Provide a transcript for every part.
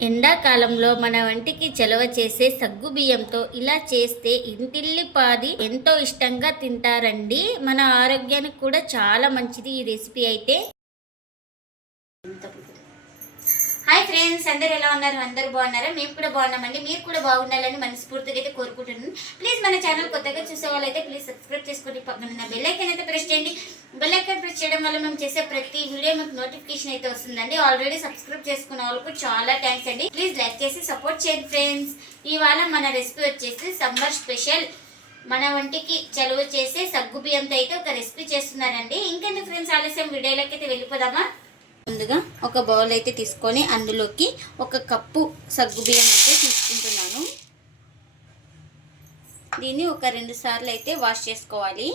ఎండాకాలంలో మన వంటికి చలవ చేసే సగ్గు బియ్యంతో ఇలా చేస్తే ఇంటిల్లిపాది ఎంతో ఇష్టంగా తింటారండి. మన ఆరోగ్యానికి కూడా చాలా మంచిది ఈ రెసిపీ అయితే. హాయ్ ఫ్రెండ్స్ అందరు ఎలా ఉన్నారు? అందరు బాగున్నారా? మేము కూడా బాగున్నామండి. మీరు కూడా బాగుండాలని మనస్ఫూర్తిగా అయితే కోరుకుంటున్నాను. ప్లీజ్ మన ఛానల్ కొత్తగా చూసే వాళ్ళైతే ప్లీజ్ సబ్స్క్రైబ్ చేసుకోండి పక్కన ఉన్న బెల్ ఐకన్ అయితే ప్రెస్ చేయండి. బెల్ ఐకన్ ప్రెస్ చేయడం వల్ల మేము చేసే ప్రతి వీడియో మీకు నోటిఫికేషన్ అయితే వస్తుందండి. ఆల్రెడీ సబ్స్క్రైబ్ చేసుకున్న వాళ్ళకు చాలా థ్యాంక్స్ అండి. ప్లీజ్ లైక్ చేసి సపోర్ట్ చేయండి ఫ్రెండ్స్ ఇవాళ మన రెసిపీ వచ్చేసి సమ్మర్ స్పెషల్ మన వంటికి చలువ చేసే సగ్గు బియ్యంతో అయితే ఒక రెసిపీ చేస్తున్నారండి. ఇంకెందుకు ఫ్రెండ్స్ ఆలస్యం? వీడియోలోకి అయితే వెళ్ళిపోదామా? ముందుగా ఒక బౌల్ అయితే తీసుకొని అందులోకి ఒక కప్పు సగ్గుబియ్యం అయితే తీసుకుంటున్నాను. దీన్ని ఒక రెండు సార్లు అయితే వాష్ చేసుకోవాలి.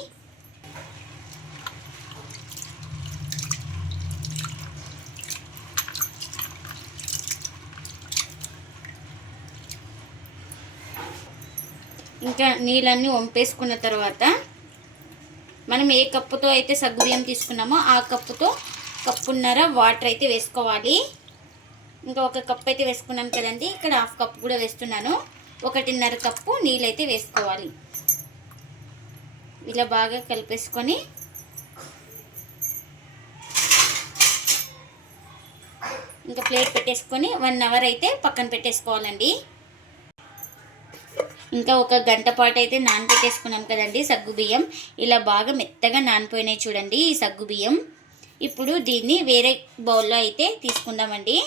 ఇంకా నీళ్ళన్నీ వంపేసుకున్న తర్వాత మనం ఏ కప్పుతో అయితే సగ్గుబియ్యం తీసుకున్నామో ఆ కప్పుతో కప్పున్నర వాటర్ అయితే వేసుకోవాలి. ఇంకా ఒక కప్ అయితే వేసుకున్నాను కదండి. ఇక్కడ హాఫ్ కప్ కూడా వేస్తున్నాను. ఒకటిన్నర కప్పు నీళ్ళైతే వేసుకోవాలి. ఇలా బాగా కలిపేసుకొని ఇంకా ప్లేట్ పెట్టేసుకొని వన్ అవర్ అయితే పక్కన పెట్టేసుకోవాలండి. ఇంకా ఒక గంట పాటు అయితే నానబెట్టేసుకున్నాం కదండి సగ్గు బియ్యం. ఇలా బాగా మెత్తగా నానిపోయినాయి చూడండి ఈ సగ్గు బియ్యం. ఇప్పుడు దీన్ని వేరే బౌల్లో అయితే తీసుకుందామండి.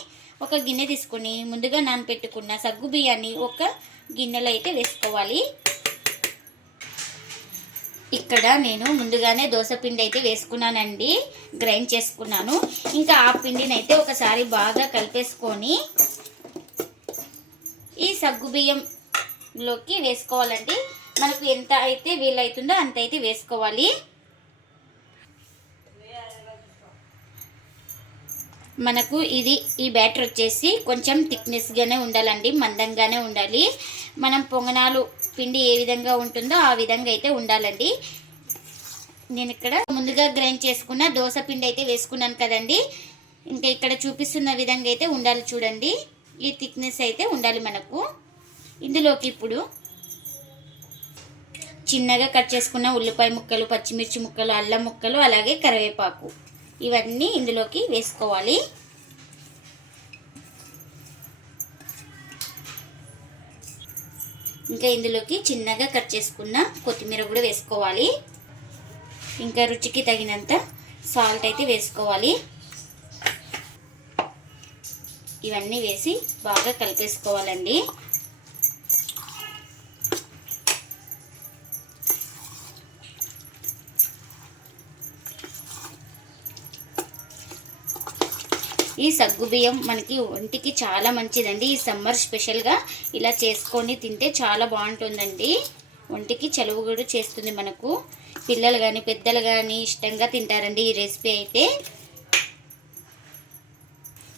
ఒక గిన్నె తీసుకుని ముందుగా నానబెట్టుకున్న సగ్గు బియ్యాన్ని ఒక గిన్నెలో అయితే వేసుకోవాలి. ఇక్కడ నేను ముందుగానే దోశ పిండి అయితే వేసుకున్నానండి. గ్రైండ్ చేసుకున్నాను. ఇంకా ఆ పిండిని అయితే ఒకసారి బాగా కలిపేసుకొని ఈ సగ్గు బియ్యంలోకి వేసుకోవాలండి. మనకు ఎంత అయితే వీలవుతుందో అంత అయితే వేసుకోవాలి. మనకు ఇది ఈ బ్యాటర్ వచ్చేసి కొంచెం థిక్నెస్గానే ఉండాలండి మందంగానే ఉండాలి. మనం పొంగనాలు పిండి ఏ విధంగా ఉంటుందో ఆ విధంగా అయితే ఉండాలండి. నేను ఇక్కడ ముందుగా గ్రైండ్ చేసుకున్న దోశ పిండి అయితే వేసుకున్నాను కదండి. ఇంకా ఇక్కడ చూపిస్తున్న విధంగా అయితే ఉండాలి చూడండి. ఈ థిక్నెస్ అయితే ఉండాలి మనకు. ఇందులోకి ఇప్పుడు చిన్నగా కట్ చేసుకున్న ఉల్లిపాయ ముక్కలు పచ్చిమిర్చి ముక్కలు అల్లం ముక్కలు అలాగే కరివేపాకు. ఇవన్నీ ఇందులోకి వేసుకోవాలి. ఇంకా ఇందులోకి చిన్నగా కట్ చేసుకున్న కొత్తిమీర కూడా వేసుకోవాలి. ఇంకా రుచికి తగినంత సాల్ట్ అయితే వేసుకోవాలి. ఇవన్నీ వేసి బాగా కలిపేసుకోవాలండి. ఈ సగ్గు బియ్యం మనకి ఒంటికి చాలా మంచిదండి. ఈ సమ్మర్ స్పెషల్గా ఇలా చేసుకొని తింటే చాలా బాగుంటుందండి. ఒంటికి చలువ కూడా చేస్తుంది మనకు. పిల్లలు కానీ పెద్దలు కానీ ఇష్టంగా తింటారండి ఈ రెసిపీ అయితే.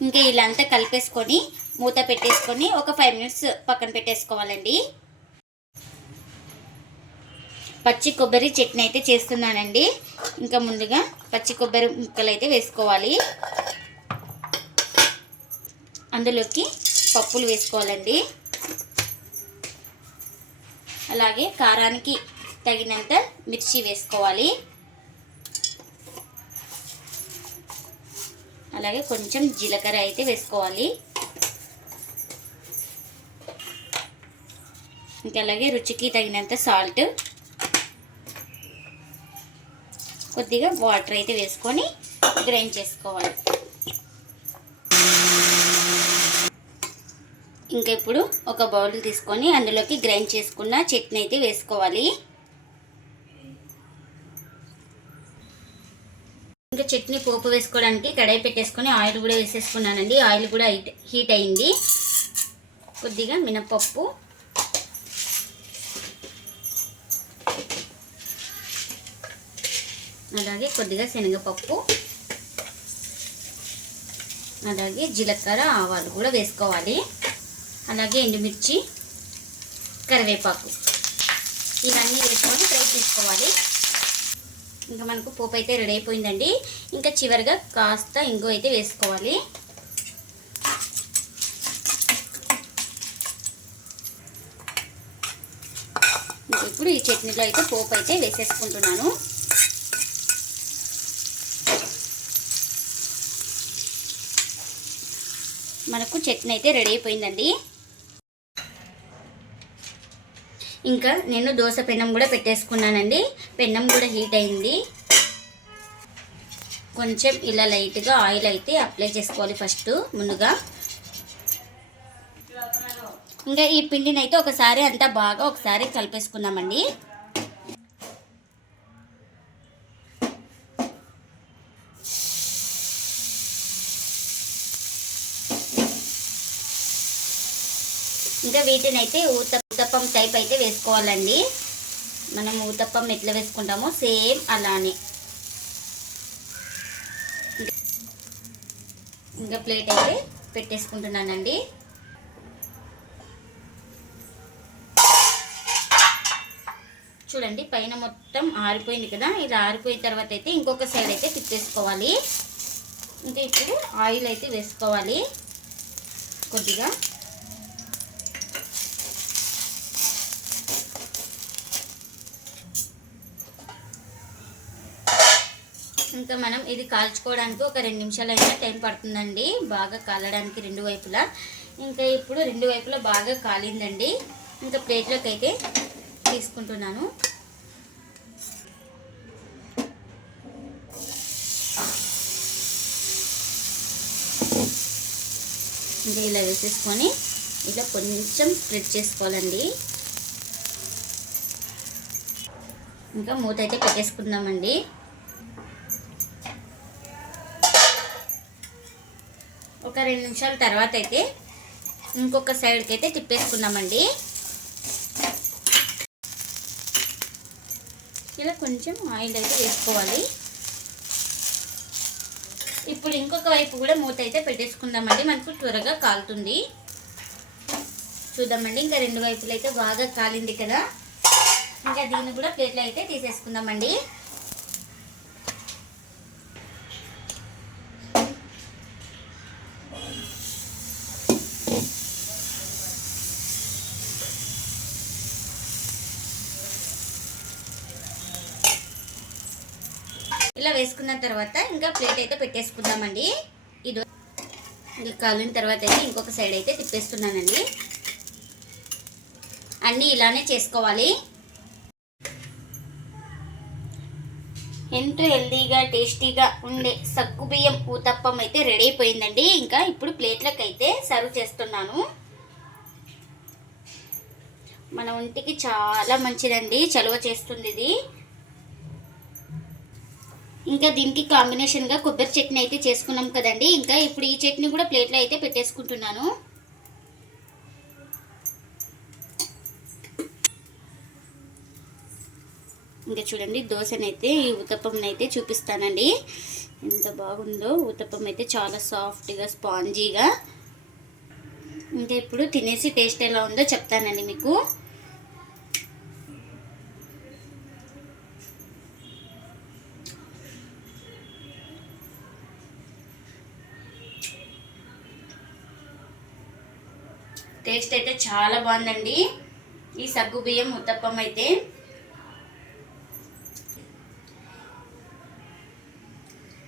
ఇంకా ఇలా అంతా కలిపేసుకొని మూత పెట్టేసుకొని ఒక ఫైవ్ మినిట్స్ పక్కన పెట్టేసుకోవాలండి. పచ్చి కొబ్బరి చట్నీ అయితే చేస్తున్నానండి. ఇంకా ముందుగా పచ్చి కొబ్బరి ముక్కలు అయితే వేసుకోవాలి. అందులోకి పప్పులు వేసుకోవాలండి. అలాగే కారానికి తగినంత మిర్చి వేసుకోవాలి. అలాగే కొంచెం జీలకర్ర అయితే వేసుకోవాలి. ఇంకా అలాగే రుచికి తగినంత సాల్ట్. కొద్దిగా వాటర్ అయితే వేసుకొని గ్రైండ్ చేసుకోవాలి. ఇంకా ఇప్పుడు ఒక బౌల్ తీసుకొని అందులోకి గ్రైండ్ చేసుకున్న చట్నీ అయితే వేసుకోవాలి. ఇంకా చట్నీ పోపు వేసుకోవడానికి కడాయి పెట్టేసుకొని ఆయిల్ కూడా వేసేసుకున్నానండి. ఆయిల్ కూడా హీట్ హీట్ అయింది. కొద్దిగా మినపప్పు. అలాగే కొద్దిగా శనగపప్పు. అలాగే జీలకర్ర ఆవాలు కూడా వేసుకోవాలి. అలాగే ఎండుమిర్చి కరివేపాకు. ఇవన్నీ వేసుకొని ఫ్రై చేసుకోవాలి. ఇంకా మనకు పోపు అయితే రెడీ అయిపోయిందండి. ఇంకా చివరిగా కాస్త ఇంగో అయితే వేసుకోవాలి. ఇప్పుడు ఈ చట్నీలో అయితే పోపు అయితే వేసేసుకుంటున్నాను. మనకు చట్నీ అయితే రెడీ అయిపోయిందండి. ఇంకా నేను దోశ పెన్నం కూడా పెట్టేసుకున్నానండి. పెన్నం కూడా హీట్ అయింది. కొంచెం ఇలా లైట్గా ఆయిల్ అయితే అప్లై చేసుకోవాలి ఫస్ట్ ముందుగా. ఇంకా ఈ పిండిని అయితే ఒకసారి అంతా బాగా ఒకసారి కలిపేసుకుందామండి. ఇంకా వీటిని అయితే ఊత ఊతప్పం టైప్ అయితే వేసుకోవాలండి. మనం ఊతప్పం ఎట్లా వేసుకుంటామో సేమ్ అలానే. ఇంకా ప్లేట్ అయితే పెట్టేసుకుంటున్నానండి. చూడండి పైన మొత్తం ఆరిపోయింది కదా ఇలా ఆరిపోయిన తర్వాత అయితే ఇంకొక సైడ్ అయితే తిప్పేసుకోవాలి ఇంకా ఇప్పుడు ఆయిల్ అయితే వేసుకోవాలి. కొద్దిగా ఇంకా మనం ఇది కాల్చుకోవడానికి ఒక రెండు నిమిషాలు అయినా టైం పడుతుందండి. బాగా కాలడానికి రెండు వైపులా. ఇంకా ఇప్పుడు రెండు వైపులా బాగా కాలిందండి. ఇంకా ప్లేట్లోకి అయితే తీసుకుంటున్నాను. ఇంకా ఇలా వేసేసుకొని ఇలా కొంచెం స్ప్రెడ్ చేసుకోవాలండి. ఇంకా మూత అయితే పెట్టేసుకుందామండి. ఒక రెండు నిమిషాల తర్వాత అయితే ఇంకొక సైడ్కి అయితే తిప్పేసుకుందామండి. ఇలా కొంచెం ఆయిల్ అయితే వేసుకోవాలి. ఇప్పుడు ఇంకొక వైపు కూడా మూత అయితే పెట్టేసుకుందామండి. మనకు త్వరగా కాలుతుంది. చూద్దామండి ఇంకా రెండు వైపులు అయితే బాగా కాలింది కదా. ఇంకా దీన్ని కూడా ప్లేట్లో అయితే తీసేసుకుందామండి. ఇలా వేసుకున్న తర్వాత ఇంకా ప్లేట్ అయితే పెట్టేసుకుందామండి. ఇది ఇంకా కాలిన తర్వాత అయితే ఇంకొక సైడ్ అయితే తిప్పేస్తున్నానండి. అన్నీ ఇలానే చేసుకోవాలి. ఎంతో హెల్దీగా టేస్టీగా ఉండే సగ్గు బియ్యం ఊతప్పం అయితే రెడీ అయిపోయిందండి. ఇంకా ఇప్పుడు ప్లేట్లకు అయితే సర్వ్ చేస్తున్నాను. మన ఒంటికి చాలా మంచిదండి. చలువ చేస్తుంది ఇది. ఇంకా దీనికి కాంబినేషన్గా కొబ్బరి చట్నీ అయితే చేసుకున్నాం కదండి. ఇంకా ఇప్పుడు ఈ చట్నీ కూడా ప్లేట్లో అయితే పెట్టేసుకుంటున్నాను. ఇంకా చూడండి దోశనైతే ఈ ఉతప్పంని అయితే చూపిస్తానండి. ఎంత బాగుందో ఉతప్పం అయితే చాలా సాఫ్ట్గా స్పాంజీగా. ఇంకా ఇప్పుడు తినేసి టేస్ట్ ఎలా ఉందో చెప్తానండి మీకు. టేస్ట్ అయితే చాలా బాగుందండి. ఈ సగ్గు బియ్యం ఉత్తప్పం అయితే.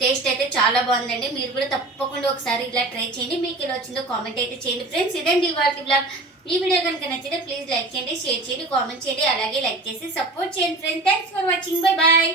టేస్ట్ అయితే చాలా బాగుందండి. మీరు కూడా తప్పకుండా ఒకసారి ఇలా ట్రై చేయండి. మీకు ఇలా వచ్చిందో కామెంట్ అయితే చేయండి. ఫ్రెండ్స్ ఇదండి ఇవాళ బ్లాగ్ ఈ వీడియో కనుక నచ్చితే ప్లీజ్ లైక్ చేయండి షేర్ చేయండి కామెంట్ చేయండి. అలాగే లైక్ చేసి సపోర్ట్ చేయండి friends. Thanks for watching bye bye